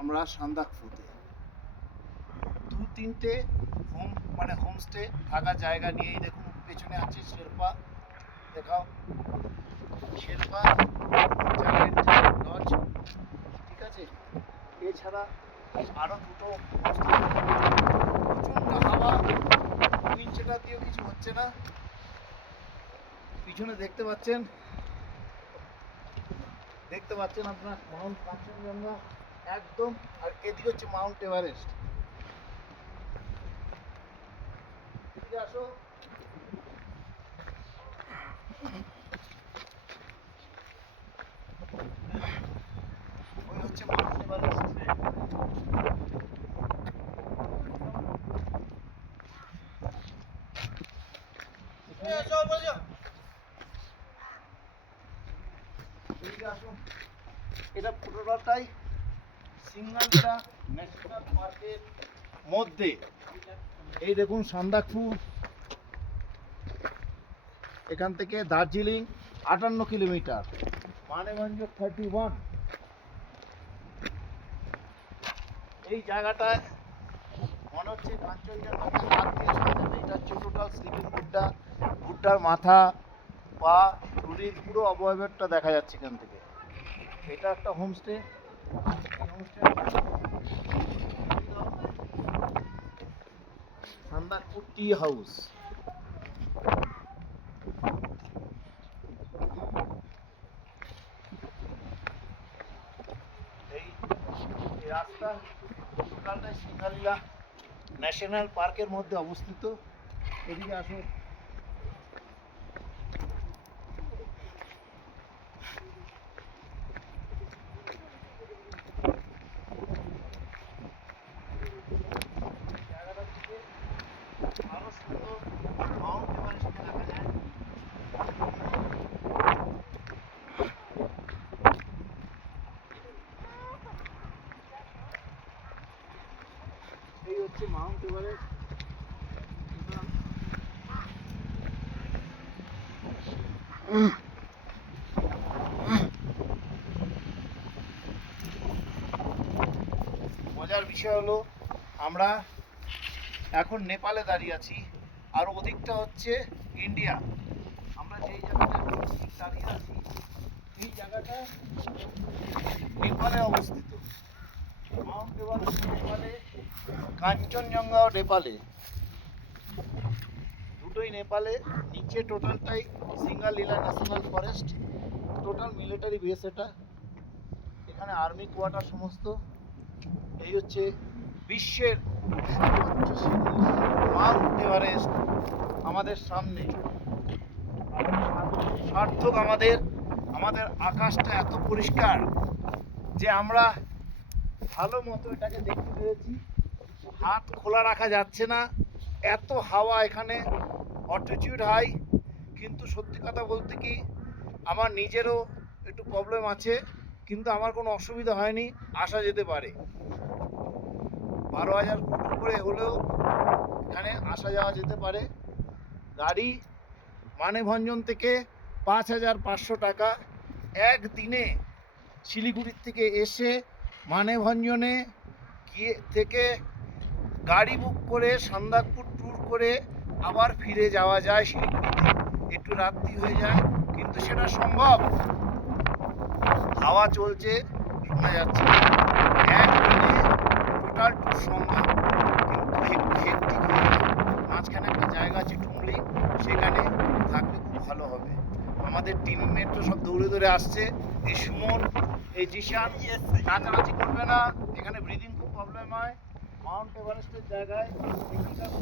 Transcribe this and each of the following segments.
আমরা সান্দাকফুতে দু তিনটে হোমস্টে থাকার জায়গা নিয়েই দেখুন পেছনে আছে শেরপা দেখাও শেরপা লজ ঠিক আছে এছাড়া আরও দুটো প্রচণ্ড হাওয়া সেটা দিয়েও কিছু হচ্ছে না পিছনে দেখতে পাচ্ছেন আপনার মাউন্ট কাঞ্চনজঙ্ঘা একদম আর এদিকে হচ্ছে মাউন্ট এভারেস্ট এদিকে আসো ওই হচ্ছে মাউন্ট এভারেস্ট এটা পুরোটাই সিঙ্গালিলা ন্যাশনাল পার্কের মধ্যে এই দেখুন সান্দাকফু এখান থেকে দার্জিলিং 58 কিলোমিটার মানেভঞ্জ 31 এই জায়গাটায় মনে হচ্ছে কাঞ্চনজঙ্ঘাকে হাত দিয়ে সাজানো এটা হচ্ছে টোটাল স্লিপিং বুড্ডার মাথা পা শরীর পুরো অবয়বটা দেখা যাচ্ছে এখান থেকে এটা একটা হোমস্টে সান্দাকফু টি হাউস এই রাস্তা টোটালটাই সিঙ্গালিলা ন্যাশনাল পার্কের মধ্যে অবস্থিত এদিকে আসো আরো সুন্দর মাউন্ট এভারেস্টকে দেখা যায় এই হচ্ছে মাউন্ট এভারেস্ট মজার বিষয় হলো আমরা এখন নেপালে দাঁড়িয়ে আছি আর ওদিকটা হচ্ছে ইন্ডিয়া আমরা যেই জায়গাটা দাঁড়িয়ে আছি এই জায়গাটা নেপালে অবস্থিত মাউন্ট এভারেস্ট নেপালে কাঞ্চনজঙ্ঘাও নেপালে দুটোই নেপালে নিচে টোটালটাই Singalila national forest total military base এটা এখানে আর্মি কোয়ার্টার সমস্ত এই হচ্ছে বিশ্বের মাউন্ট এভারেস্ট আমাদের সামনে সার্থক আমাদের আকাশটা এত পরিষ্কার যে আমরা ভালো মতো এটাকে দেখতে পেরেছি হাত খোলা রাখা যাচ্ছে না এত হাওয়া এখানে অল্টিটিউড হাই কিন্তু সত্যি কথা বলতে কি আমার নিজেরও একটু প্রবলেম আছে কিন্তু আমার কোনো অসুবিধা হয়নি আসা যেতে পারে 12,000 ফুট উপরে হলেও এখানে আসা যাওয়া যেতে পারে গাড়ি মানেভঞ্জন থেকে 5,500 টাকা একদিনে শিলিগুড়ির থেকে এসে মানেভঞ্জনে গিয়ে থেকে গাড়ি বুক করে সান্দাকফু ট্যুর করে আবার ফিরে যাওয়া যায় শিলিগুড়িতে একটু রাত্রি হয়ে যায় কিন্তু সেটা সম্ভব হাওয়া চলছে শোনা যাচ্ছে একদিনে টোটাল ট্যুর সম্ভব কিন্তু একটু হেক্টিক হয়ে যায় মাঝখানে একটা জায়গা আছে টুমলি সেখানে থাকলে খুব ভালো হবে আমাদের টিমমেট তো সব দৌড়ে দৌড়ে আসছে এই সুমন এই জিশান নাচানাচি করবে না এখানে ব্রিদিং খুব প্রবলেম হয় মাউন্ট এভারেস্টের জায়গায়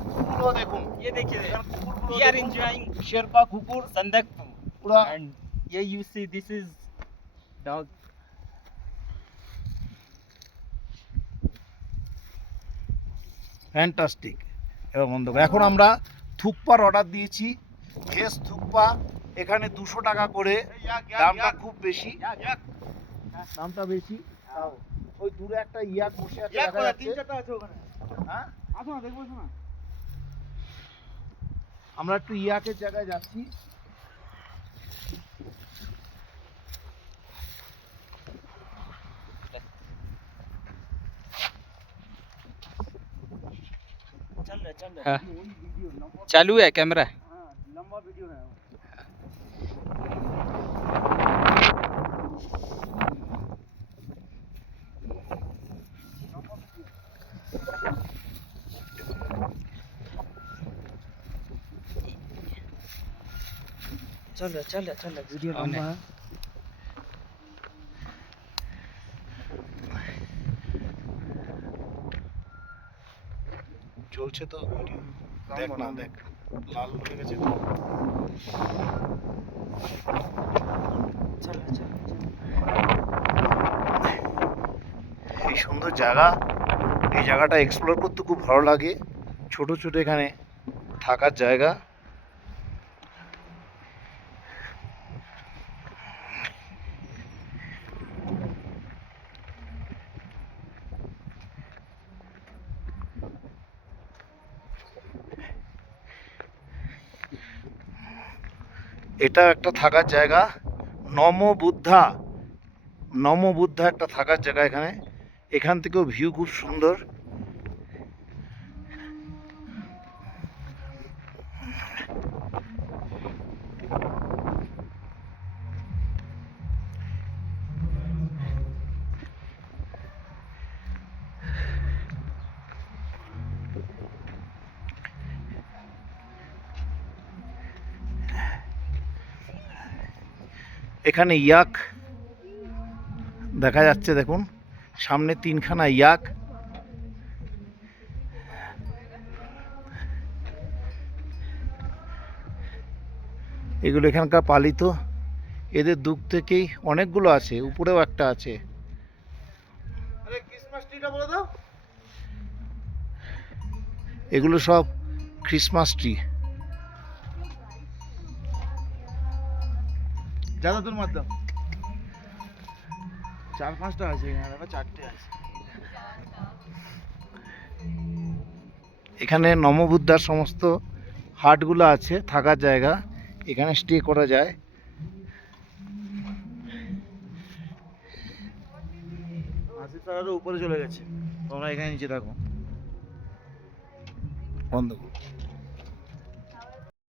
কুকুরগুলো দেখুন ये देखिए we are enjoying শেরপা কুকুর Sandakpur পুরা and here you see this is dog fantastic এবং বন্ধুগণ এখন আমরা থুকপার অর্ডার দিয়েছি ভেজ থুকপা এখানে 200 টাকা করে দামটা খুব বেশি দামটা বেশি তাও ওই দূরে একটা ইয়াক বসে আছে দেখা যাচ্ছে হ্যাঁ আসো না দেখবো না আমরা একটু ইয়াকের জায়গায় যাচ্ছি हाँ चालू है कैमरा लंबा वीडियो है चल वीडियो लंबा है চলছে তো ভিডিও দেখ না দেখ লাল হয়ে গেছে এই সুন্দর জায়গা এই জায়গাটা এক্সপ্লোর করতে খুব ভালো লাগে ছোট ছোট এখানে থাকার জায়গা এটা একটা থাকার জায়গা নমবুদ্ধা একটা থাকার জায়গা এখানে এখান থেকেও ভিউ খুব সুন্দর এখানে ইয়াক দেখা যাচ্ছে দেখুন সামনে তিনখানা ইয়াক এগুলো এখানকার পালিত এদের দুধ থেকেই অনেকগুলো আছে উপরেও একটা আছে এগুলো সব ক্রিসমাস ট্রি ज़्यादा दूर मत दो 4-5টা আছে এখানে 4টে আছে এখানে নমবুদ্ধার সমস্ত হাটগুলো আছে থাকার জায়গা এখানে স্টে করা যায় আসি তারা উপরে চলে গেছে তোমরা এখানে নিচে থাকো বন্ধ করো